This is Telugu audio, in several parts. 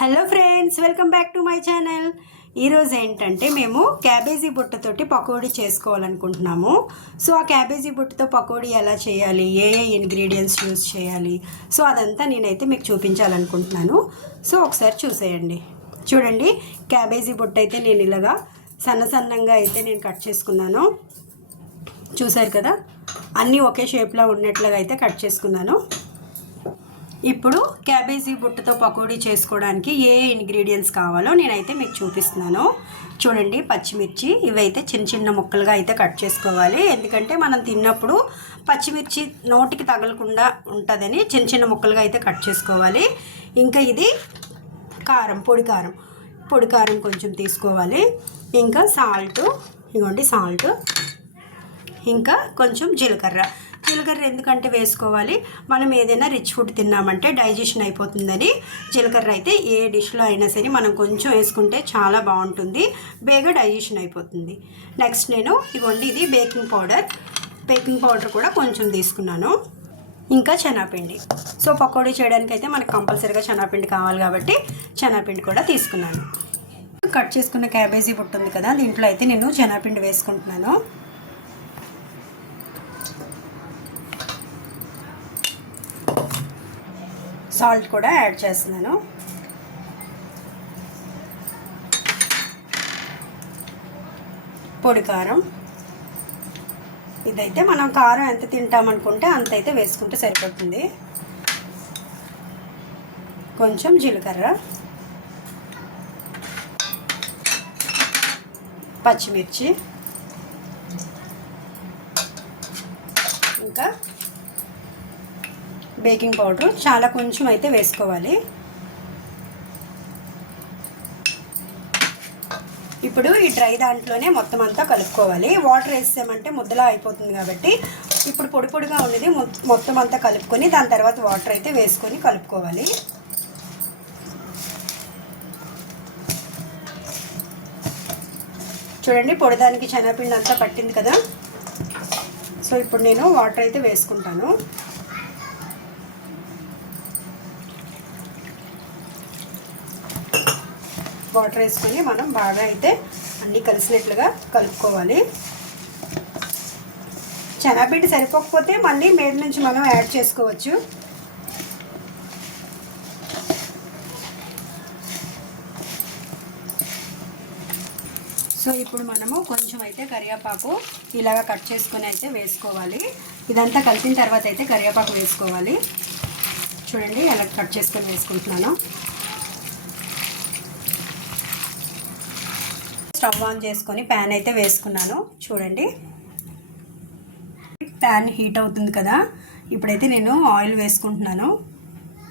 Hello friends welcome back to my channel. ఈరోజు ఏంటంటే మేము క్యాబేజీ బుట్టతోటి పకోడీ చేసుకోవాలనుకుంటున్నాము. సో ఆ క్యాబేజీ బుట్టతో పకోడీ ఎలా చేయాలి? ఏ ఏ ఇంగ్రీడియంట్స్ యూజ్ చేయాలి? సో అదంతా నేనైతే మీకు చూపించాలనుకుంటున్నాను. సో ఒకసారి చూసేయండి. చూడండి క్యాబేజీ బుట్ట అయితే నేను ఇలాగా సన్న సన్నంగా అయితే నేను కట్ చేసుకున్నాను. చూసారు కదా? అన్నీ ఒకే షేప్లో ఉన్నట్లుగా అయితే కట్ చేసుకున్నాను. ఇప్పుడు క్యాబేజీ బుట్టతో పకోడీ చేసుకోవడానికి ఏ ఇంగ్రీడియంట్స్ కావాలో నేనైతే మీకు చూపిస్తున్నాను. చూడండి పచ్చిమిర్చి ఇవైతే చిన్న చిన్న ముక్కలుగా అయితే కట్ చేసుకోవాలి. ఎందుకంటే మనం తిన్నప్పుడు పచ్చిమిర్చి నోటికి తగలకుండా ఉంటుందని చిన్న చిన్న ముక్కలుగా అయితే కట్ చేసుకోవాలి. ఇంకా ఇది కారం పొడి కారం. పొడి కారం కొంచెం తీసుకోవాలి. ఇంకా సాల్ట్ ఇవ్వండి సాల్ట్. ఇంకా కొంచెం జీలకర్ర. జీలకర్ర ఎందుకంటే వేసుకోవాలి. మనం ఏదైనా రిచ్ ఫుడ్ తిన్నామంటే డైజెషన్ అయిపోతుందని. జీలకర్ర అయితే ఏ డిష్లో అయినా సరే మనం కొంచెం వేసుకుంటే చాలా బాగుంటుంది. బేగా డైజెషన్ అయిపోతుంది. నెక్స్ట్ నేను ఇవ్వండి ఇది బేకింగ్ పౌడర్. బేకింగ్ పౌడర్ కూడా కొంచెం తీసుకున్నాను. ఇంకా శనగపిండి. సో పకోడీ చేయడానికి అయితే మనకు కంపల్సరీగా శనగపిండి కావాలి కాబట్టి శనగపిండి కూడా తీసుకున్నాను. కట్ చేసుకున్న క్యాబేజీ పుట్టుంది ఉంది కదా దీంట్లో అయితే నేను శనగపిండి వేసుకుంటున్నాను. సాల్ట్ కూడా యాడ్ చేస్తున్నాను. పొడి కారం. ఇదైతే మనం కారం ఎంత తింటామనుకుంటే అంత అయితే వేసుకుంటే సరిపోతుంది. కొంచెం జీలకర్ర. పచ్చిమిర్చి. ఇంకా బేకింగ్ పౌడర్ చాలా కొంచెం అయితే వేసుకోవాలి. ఇప్పుడు ఈ డ్రై దాంట్లోనే మొత్తం అంతా కలుపుకోవాలి. వాటర్ వేసామంటే ముద్దలా అయిపోతుంది కాబట్టి ఇప్పుడు పొడి పొడిగా ఉండేది మొత్తం అంతా కలుపుకొని దాని తర్వాత వాటర్ అయితే వేసుకొని కలుపుకోవాలి. చూడండి పొడిదానికి శనగపిండి అంతా పట్టింది కదా. సో ఇప్పుడు నేను వాటర్ అయితే వేసుకుంటాను. వాటర్ వేసుకొని మనం బాగా అయితే అన్నీ కలిసినట్లుగా కలుపుకోవాలి. శనగపిండి సరిపోకపోతే మళ్ళీ మేడ నుంచి మనం యాడ్ చేసుకోవచ్చు. సో ఇప్పుడు మనము కొంచెం అయితే కరివేపాకు ఇలాగ కట్ చేసుకొని అయితే వేసుకోవాలి. ఇదంతా కలిపిన తర్వాత అయితే కరివేపాకు వేసుకోవాలి. చూడండి ఎలా కట్ చేసుకొని వేసుకుంటున్నాను. స్టవ్ ఆన్ చేసుకొని ప్యాన్ అయితే వేసుకున్నాను. చూడండి. ప్యాన్ హీట్ అవుతుంది కదా. ఇప్పుడైతే నేను ఆయిల్ వేసుకుంటున్నాను.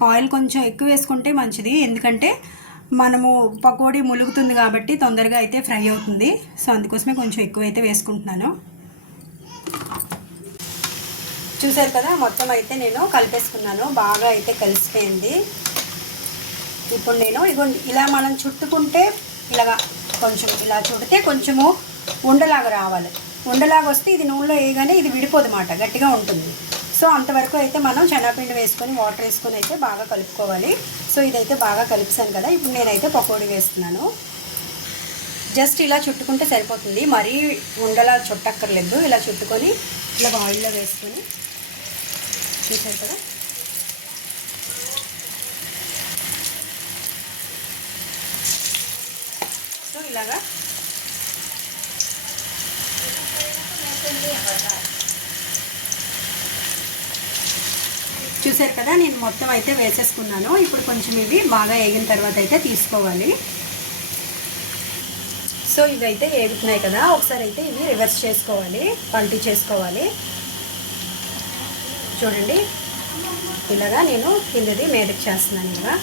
ఆయిల్ కొంచెం ఎక్కువ వేసుకుంటే మంచిది. ఎందుకంటే మనము పకోడీ ములుగుతుంది కాబట్టి తొందరగా అయితే ఫ్రై అవుతుంది. సో అందుకోసమే కొంచెం ఎక్కువ అయితే వేసుకుంటున్నాను. చూసారు కదా? మొత్తం అయితే నేను కలిపేసుకున్నాను. బాగా అయితే కలిసిపోయింది. ఇప్పుడు నేను ఇగో ఇలా మనం చుట్టుకుంటే ఇలాగా కొంచెం ఇలా చుడితే కొంచెము ఉండలాగా రావాలి. ఉండలాగా వస్తే ఇది నూనెలో వేయగానే ఇది విడిపోదన్నమాట గట్టిగా ఉంటుంది. సో అంతవరకు అయితే మనం శనగపిండి వేసుకొని వాటర్ వేసుకొని అయితే బాగా కలుపుకోవాలి. సో ఇదైతే బాగా కలిపిసాను కదా ఇప్పుడు నేనైతే పకోడీ వేస్తున్నాను. జస్ట్ ఇలా చుట్టుకుంటే సరిపోతుంది. మరీ ఉండలా చుట్టక్కర్లేదు. ఇలా చుట్టుకొని ఇలా ఆయిల్లో వేసుకొని చూసారు కదా? ఇలాగా. చూసారు కదా నేను మొత్తం అయితే వేసేసుకున్నాను. ఇప్పుడు కొంచెం ఇవి బాగా వేగిన తర్వాత అయితే తీసుకోవాలి. సో ఇవి అయితే వేగుతున్నాయి కదా ఒకసారి అయితే ఇవి రివర్స్ చేసుకోవాలి పల్టీ చేసుకోవాలి. చూడండి ఇలాగా నేను కిందది మీదకి చేస్తున్నాను ఇలాగా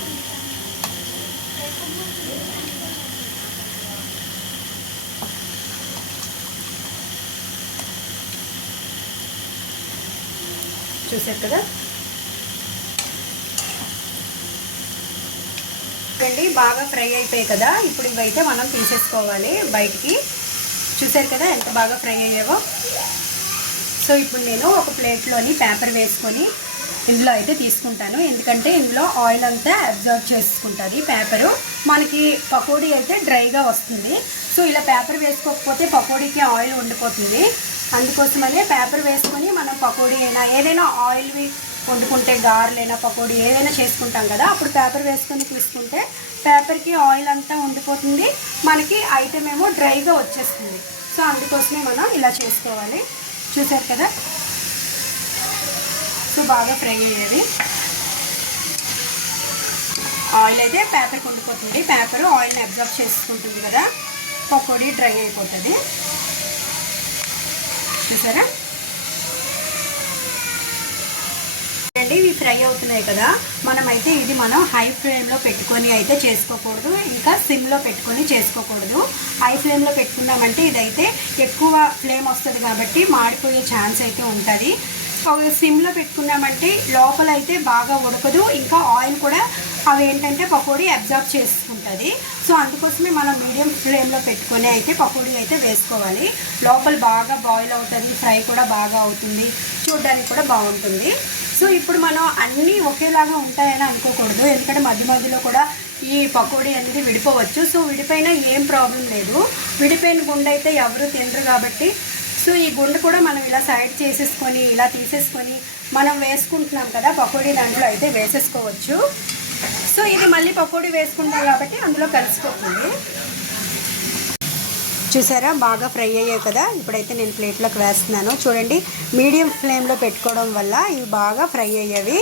చూసారు కదా? అండి బాగా ఫ్రై అయిపోయాయి కదా? ఇప్పుడు ఇవైతే మనం తీసేసుకోవాలి బయటికి. చూసారు కదా ఎంత బాగా ఫ్రై అయ్యావో? సో ఇప్పుడు నేను ఒక ప్లేట్లోని పేపర్ వేసుకొని ఇందులో అయితే తీసుకుంటాను. ఎందుకంటే ఇందులో ఆయిల్ అంతా అబ్జర్వ్ చేసుకుంటుంది పేపరు. మనకి పకోడీ అయితే డ్రైగా వస్తుంది. సో ఇలా పేపర్ వేసుకోకపోతే పకోడీకి ఆయిల్ ఉండిపోతుంది. అందుకోసమనే పేపర్ వేసుకొని మనం పకోడీ అయినా ఏదైనా ఆయిల్వి వండుకుంటే గారెలైనా పకోడీ ఏదైనా చేసుకుంటాం కదా అప్పుడు పేపర్ వేసుకొని తీసుకుంటే పేపర్కి ఆయిల్ అంతా ఉండిపోతుంది. మనకి ఐటమ్ ఏమో డ్రైగా వచ్చేస్తుంది. సో అందుకోసమే మనం ఇలా చేసుకోవాలి. చూసారు కదా? సో బాగా ఫ్రై అయ్యేది ఆయిల్ అయితే పేపర్కి ఉండిపోతుంది. పేపర్ ఆయిల్ని అబ్జర్వ్ చేసుకుంటుంది కదా పకోడీ డ్రై అయిపోతుంది. చూసారా? అండి ఇవి ఫ్రై అవుతున్నాయి కదా. మనమైతే ఇది మనం హై ఫ్లేమ్లో పెట్టుకొని అయితే చేసుకోకూడదు. ఇంకా సిమ్లో పెట్టుకొని చేసుకోకూడదు. హై ఫ్లేమ్లో పెట్టుకున్నామంటే ఇదైతే ఎక్కువ ఫ్లేమ్ వస్తుంది కాబట్టి మాడిపోయే ఛాన్స్ అయితే ఉంటుంది. సిమ్లో పెట్టుకున్నామంటే లోపల అయితే బాగా ఉడకదు. ఇంకా ఆయిల్ కూడా అవి ఏంటంటే పకోడీ అబ్జర్వ్ చేసుకుంటుంది. సో అందుకోసమే మనం మీడియం ఫ్లేమ్లో పెట్టుకొని అయితే పకోడీ అయితే వేసుకోవాలి. లోపల బాగా బాయిల్ అవుతుంది ఫ్రై కూడా బాగా అవుతుంది చూడడానికి కూడా బాగుంటుంది. సో ఇప్పుడు మనం అన్నీ ఒకేలాగా ఉంటాయని అనుకోకూడదు. ఎందుకంటే మధ్య మధ్యలో కూడా ఈ పకోడీ అనేది విడిపోవచ్చు. సో విడిపోయినా ఏం ప్రాబ్లం లేదు. విడిపోయిన గుండె అయితే ఎవరు తినరు కాబట్టి. సో ఈ గుండె కూడా మనం ఇలా సైడ్ చేసేసుకొని ఇలా తీసేసుకొని మనం వేసుకుంటున్నాం కదా పకోడీ దాంట్లో అయితే వేసేసుకోవచ్చు. సో ఇది మళ్ళీ పకోడీ వేసుకుంటాం కాబట్టి అందులో కలిసిపోతుంది. చూసారా? బాగా ఫ్రై అయ్యాయి కదా? ఇప్పుడైతే నేను ప్లేట్లోకి వేస్తున్నాను. చూడండి మీడియం ఫ్లేమ్లో పెట్టుకోవడం వల్ల ఇవి బాగా ఫ్రై అయ్యేవి.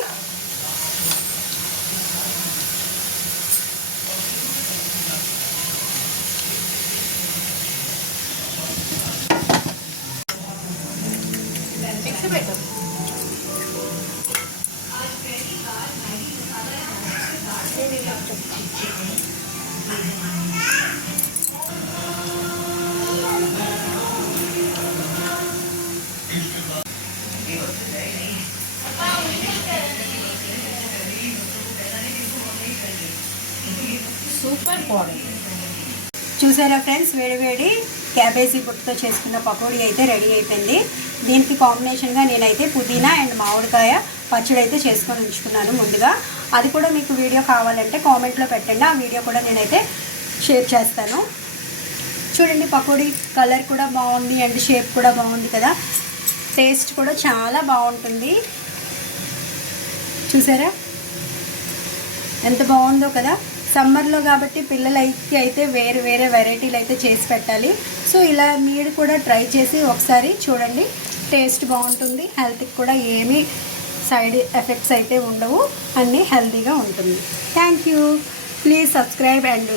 సూపర్ బాడీ చూసారా ఫ్రెండ్స్? వేడివేడి క్యాబేజీ బుట్టతో చేసుకున్న పకోడీ అయితే రెడీ అయిపోయింది. దీనికి కాంబినేషన్గా నేనైతే పుదీనా అండ్ మామిడికాయ పచ్చడి అయితే చేసుకొని ఉంచుకున్నాను ముందుగా. అది కూడా మీకు వీడియో కావాలంటే కామెంట్లో పెట్టండి. ఆ వీడియో కూడా నేనైతే షేర్ చేస్తాను. చూడండి పకోడీ కలర్ కూడా బాగుంది అండ్ షేప్ కూడా బాగుంది కదా. టేస్ట్ కూడా చాలా బాగుంటుంది. చూసారా? ఎంత బాగుందో కదా? సమ్మర్లో కాబట్టి పిల్లలకి అయితే వేరే వేరే వెరైటీలు అయితే చేసి పెట్టాలి. సో ఇలా మీరు కూడా ట్రై చేసి ఒకసారి చూడండి. టేస్ట్ బాగుంటుంది. హెల్త్కి కూడా ఏమీ సైడ్ ఎఫెక్ట్స్ అయితే ఉండవు. అన్నీ హెల్తీగా ఉంటుంది. Thank you. Please subscribe and